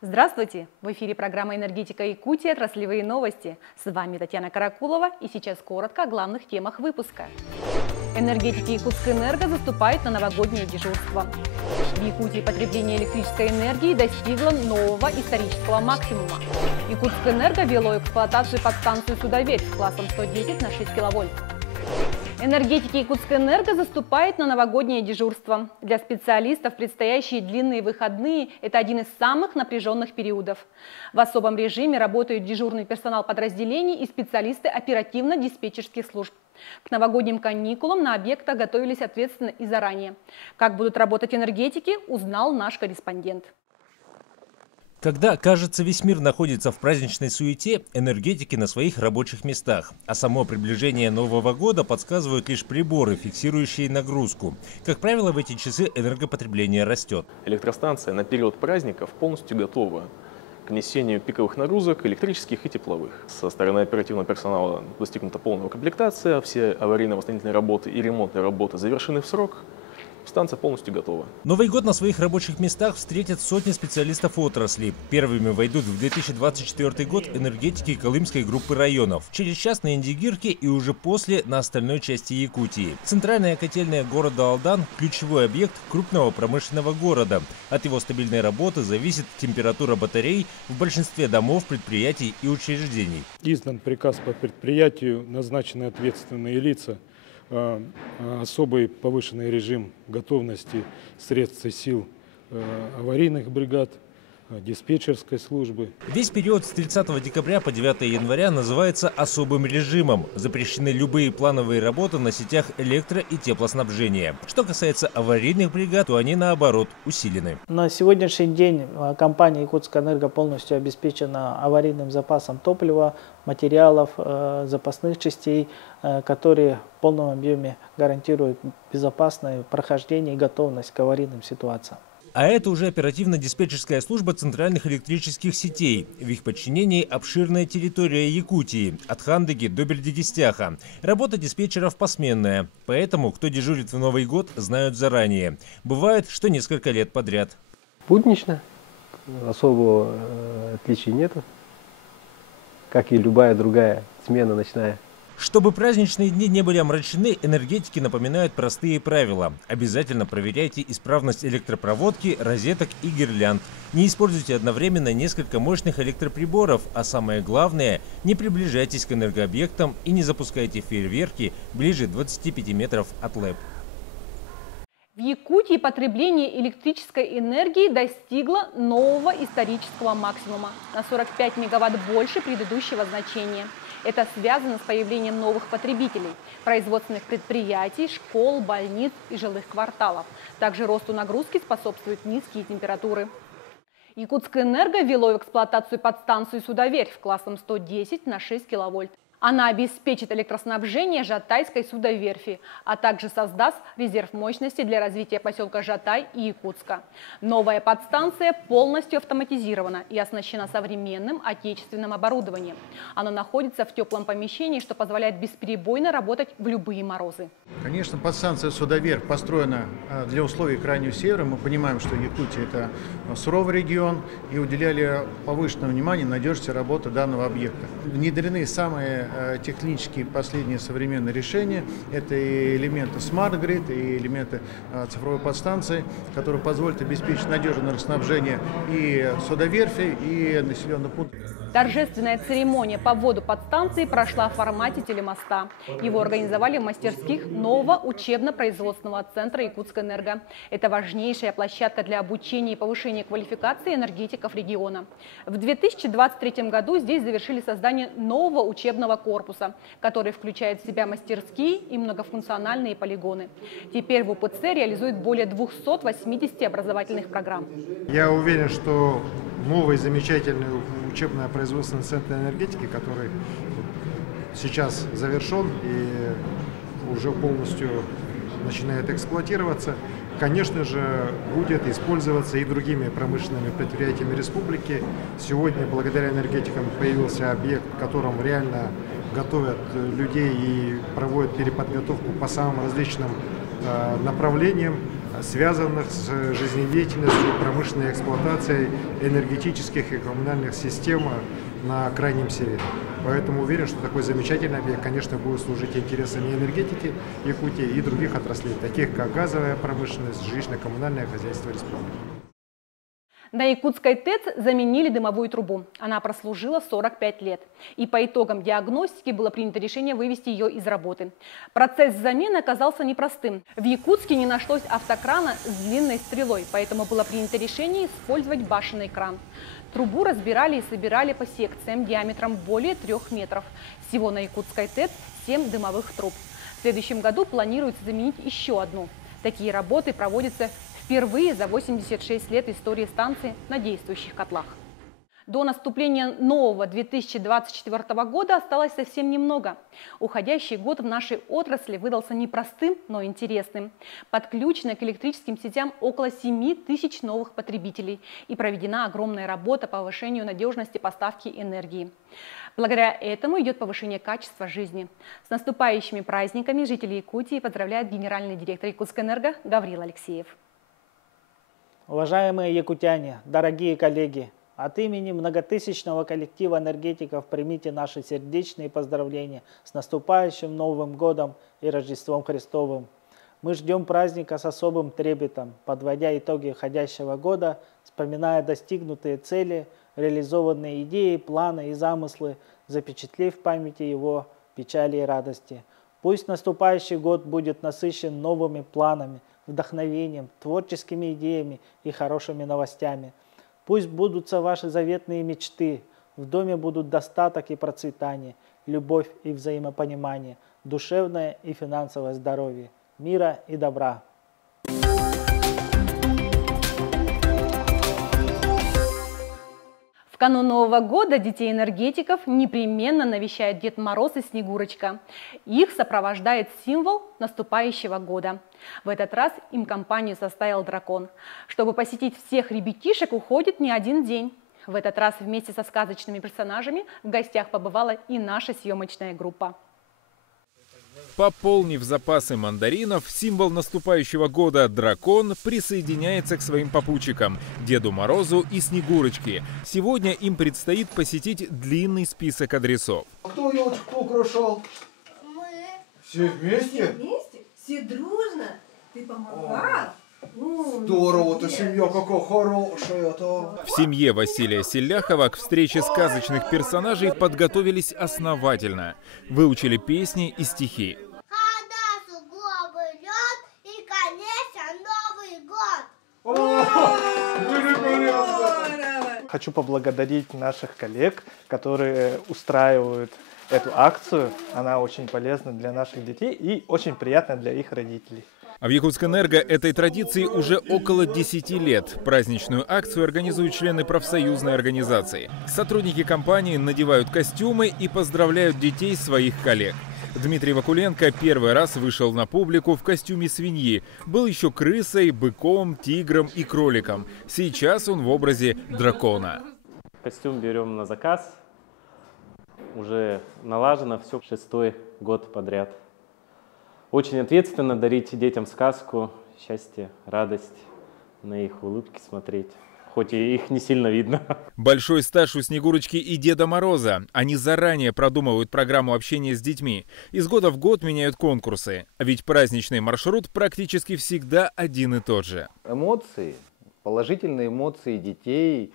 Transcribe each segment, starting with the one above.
Здравствуйте! В эфире программа «Энергетика Якутии. Отраслевые новости». С вами Татьяна Каракулова, и сейчас коротко о главных темах выпуска. Энергетики Якутскэнерго заступают на новогоднее дежурство. В Якутии потребление электрической энергии достигло нового исторического максимума. Якутскэнерго ввело эксплуатацию подстанцию «Судоверфь» классом 110 на 6 киловольт. Энергетики Якутскэнерго заступают на новогоднее дежурство. Для специалистов предстоящие длинные выходные – это один из самых напряженных периодов. В особом режиме работают дежурный персонал подразделений и специалисты оперативно-диспетчерских служб. К новогодним каникулам на объектах готовились ответственно и заранее. Как будут работать энергетики, узнал наш корреспондент. Когда, кажется, весь мир находится в праздничной суете, энергетики на своих рабочих местах. А само приближение Нового года подсказывают лишь приборы, фиксирующие нагрузку. Как правило, в эти часы энергопотребление растет. Электростанция на период праздников полностью готова к несению пиковых нагрузок электрических и тепловых. Со стороны оперативного персонала достигнута полная комплектация, все аварийно-восстановительные работы и ремонтные работы завершены в срок. Станция полностью готова. Новый год на своих рабочих местах встретят сотни специалистов отрасли. Первыми войдут в 2024 год энергетики Колымской группы районов. Через час на Индигирке и уже после на остальной части Якутии. Центральная котельная города Алдан – ключевой объект крупного промышленного города. От его стабильной работы зависит температура батарей в большинстве домов, предприятий и учреждений. Издан приказ по предприятию, назначены ответственные лица. Особый повышенный режим готовности средств и сил аварийных бригад, диспетчерской службы. Весь период с 30 декабря по 9 января называется особым режимом. Запрещены любые плановые работы на сетях электро- и теплоснабжения. Что касается аварийных бригад, то они наоборот усилены. На сегодняшний день компания Якутскэнерго полностью обеспечена аварийным запасом топлива, материалов, запасных частей, которые в полном объеме гарантируют безопасное прохождение и готовность к аварийным ситуациям. А это уже оперативно-диспетчерская служба центральных электрических сетей. В их подчинении обширная территория Якутии, от Хандыги до Бердигистяха. Работа диспетчеров посменная, поэтому кто дежурит в Новый год, знают заранее. Бывает, что несколько лет подряд. Буднично, особого отличия нету, как и любая другая смена ночная. Чтобы праздничные дни не были омрачены, энергетики напоминают простые правила. Обязательно проверяйте исправность электропроводки, розеток и гирлянд. Не используйте одновременно несколько мощных электроприборов, а самое главное, не приближайтесь к энергообъектам и не запускайте фейерверки ближе 25 метров от ЛЭП. В Якутии потребление электрической энергии достигло нового исторического максимума на 45 мегаватт больше предыдущего значения. Это связано с появлением новых потребителей, производственных предприятий, школ, больниц и жилых кварталов. Также росту нагрузки способствуют низкие температуры. Якутскэнерго ввело в эксплуатацию подстанцию «Судоверфь» классом 110 на 6 киловольт. Она обеспечит электроснабжение Жатайской судоверфи, а также создаст резерв мощности для развития поселка Жатай и Якутска. Новая подстанция полностью автоматизирована и оснащена современным отечественным оборудованием. Она находится в теплом помещении, что позволяет бесперебойно работать в любые морозы. Конечно, подстанция «Судоверфь» построена для условий Крайнего Севера. Мы понимаем, что Якутия – это суровый регион, и уделяли повышенное внимание надежности работы данного объекта. Внедрены самые технические последние современные решения. Это и элементы Smart Grid, и элементы цифровой подстанции, которые позволят обеспечить надежное энергоснабжение и судоверфи, и населенных пунктов. Торжественная церемония по вводу подстанции прошла в формате телемоста. Его организовали в мастерских нового учебно-производственного центра Якутскэнерго. Это важнейшая площадка для обучения и повышения квалификации энергетиков региона. В 2023 году здесь завершили создание нового учебного корпуса, который включает в себя мастерские и многофункциональные полигоны. Теперь в УПЦ реализует более 280 образовательных программ. Я уверен, что новый замечательный учебно-производственный центр энергетики, который сейчас завершен и уже полностью начинает эксплуатироваться, конечно же, будет использоваться и другими промышленными предприятиями республики. Сегодня, благодаря энергетикам, появился объект, в котором реально готовят людей и проводят переподготовку по самым различным направлениям. связанных с жизнедеятельностью, промышленной эксплуатацией энергетических и коммунальных систем на Крайнем Севере. Поэтому уверен, что такой замечательный объект, конечно, будет служить интересам и энергетики Якутии, и других отраслей, таких как газовая промышленность, жилищно-коммунальное хозяйство республики. На Якутской ТЭЦ заменили дымовую трубу. Она прослужила 45 лет. И по итогам диагностики было принято решение вывести ее из работы. Процесс замены оказался непростым. В Якутске не нашлось автокрана с длинной стрелой, поэтому было принято решение использовать башенный кран. Трубу разбирали и собирали по секциям диаметром более 3 метров. Всего на Якутской ТЭЦ 7 дымовых труб. В следующем году планируется заменить еще одну. Такие работы проводятся впервые за 86 лет истории станции на действующих котлах. До наступления нового 2024 года осталось совсем немного. Уходящий год в нашей отрасли выдался непростым, но интересным. Подключено к электрическим сетям около 7 тысяч новых потребителей и проведена огромная работа по повышению надежности поставки энергии. Благодаря этому идет повышение качества жизни. С наступающими праздниками жители Якутии поздравляет генеральный директор Якутскэнерго Гаврил Алексеев. Уважаемые якутяне, дорогие коллеги, от имени многотысячного коллектива энергетиков примите наши сердечные поздравления с наступающим Новым годом и Рождеством Христовым. Мы ждем праздника с особым трепетом, подводя итоги уходящего года, вспоминая достигнутые цели, реализованные идеи, планы и замыслы, запечатлев в памяти его печали и радости. Пусть наступающий год будет насыщен новыми планами, вдохновением, творческими идеями и хорошими новостями. Пусть сбудутся ваши заветные мечты. В доме будут достаток и процветание, любовь и взаимопонимание, душевное и финансовое здоровье, мира и добра. В канун Нового года детей-энергетиков непременно навещает Дед Мороз и Снегурочка. Их сопровождает символ наступающего года. В этот раз им компанию составил дракон. Чтобы посетить всех ребятишек, уходит не один день. В этот раз вместе со сказочными персонажами в гостях побывала и наша съемочная группа. Пополнив запасы мандаринов, символ наступающего года дракон присоединяется к своим попутчикам – Деду Морозу и Снегурочке. Сегодня им предстоит посетить длинный список адресов. Кто елочку украшал? Мы. Все вместе? Все вместе? Все дружно? Ты помогал? Здорово-то, семья какая хорошая-то. В семье Василия Селяхова к встрече сказочных персонажей подготовились основательно. Выучили песни и стихи. И, конечно, Новый год! Хочу поблагодарить наших коллег, которые устраивают эту акцию. Она очень полезна для наших детей и очень приятна для их родителей. А в Якутскэнерго этой традиции уже около 10 лет. Праздничную акцию организуют члены профсоюзной организации. Сотрудники компании надевают костюмы и поздравляют детей своих коллег. Дмитрий Вакуленко первый раз вышел на публику в костюме свиньи. Был еще крысой, быком, тигром и кроликом. Сейчас он в образе дракона. Костюм берем на заказ. Уже налажено все 6-й год подряд. Очень ответственно дарить детям сказку, счастье, радость, на их улыбки смотреть. Хоть и их не сильно видно. Большой стаж у Снегурочки и Деда Мороза. Они заранее продумывают программу общения с детьми. Из года в год меняют конкурсы. А ведь праздничный маршрут практически всегда один и тот же. Эмоции, положительные эмоции детей.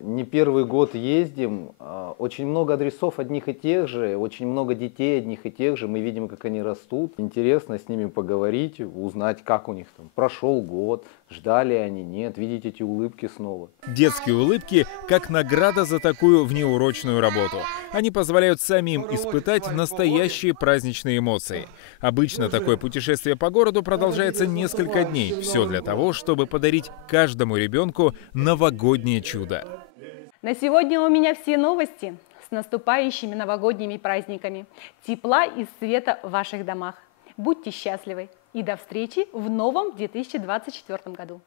Не первый год ездим, очень много адресов одних и тех же, очень много детей одних и тех же, мы видим, как они растут. Интересно с ними поговорить, узнать, как у них там прошел год, ждали они, нет, видеть эти улыбки снова. Детские улыбки как награда за такую внеурочную работу. Они позволяют самим испытать настоящие праздничные эмоции. Обычно такое путешествие по городу продолжается несколько дней. Все для того, чтобы подарить каждому ребенку новогоднее чудо. На сегодня у меня все новости. С наступающими новогодними праздниками. Тепла и света в ваших домах. Будьте счастливы и до встречи в новом 2024 году.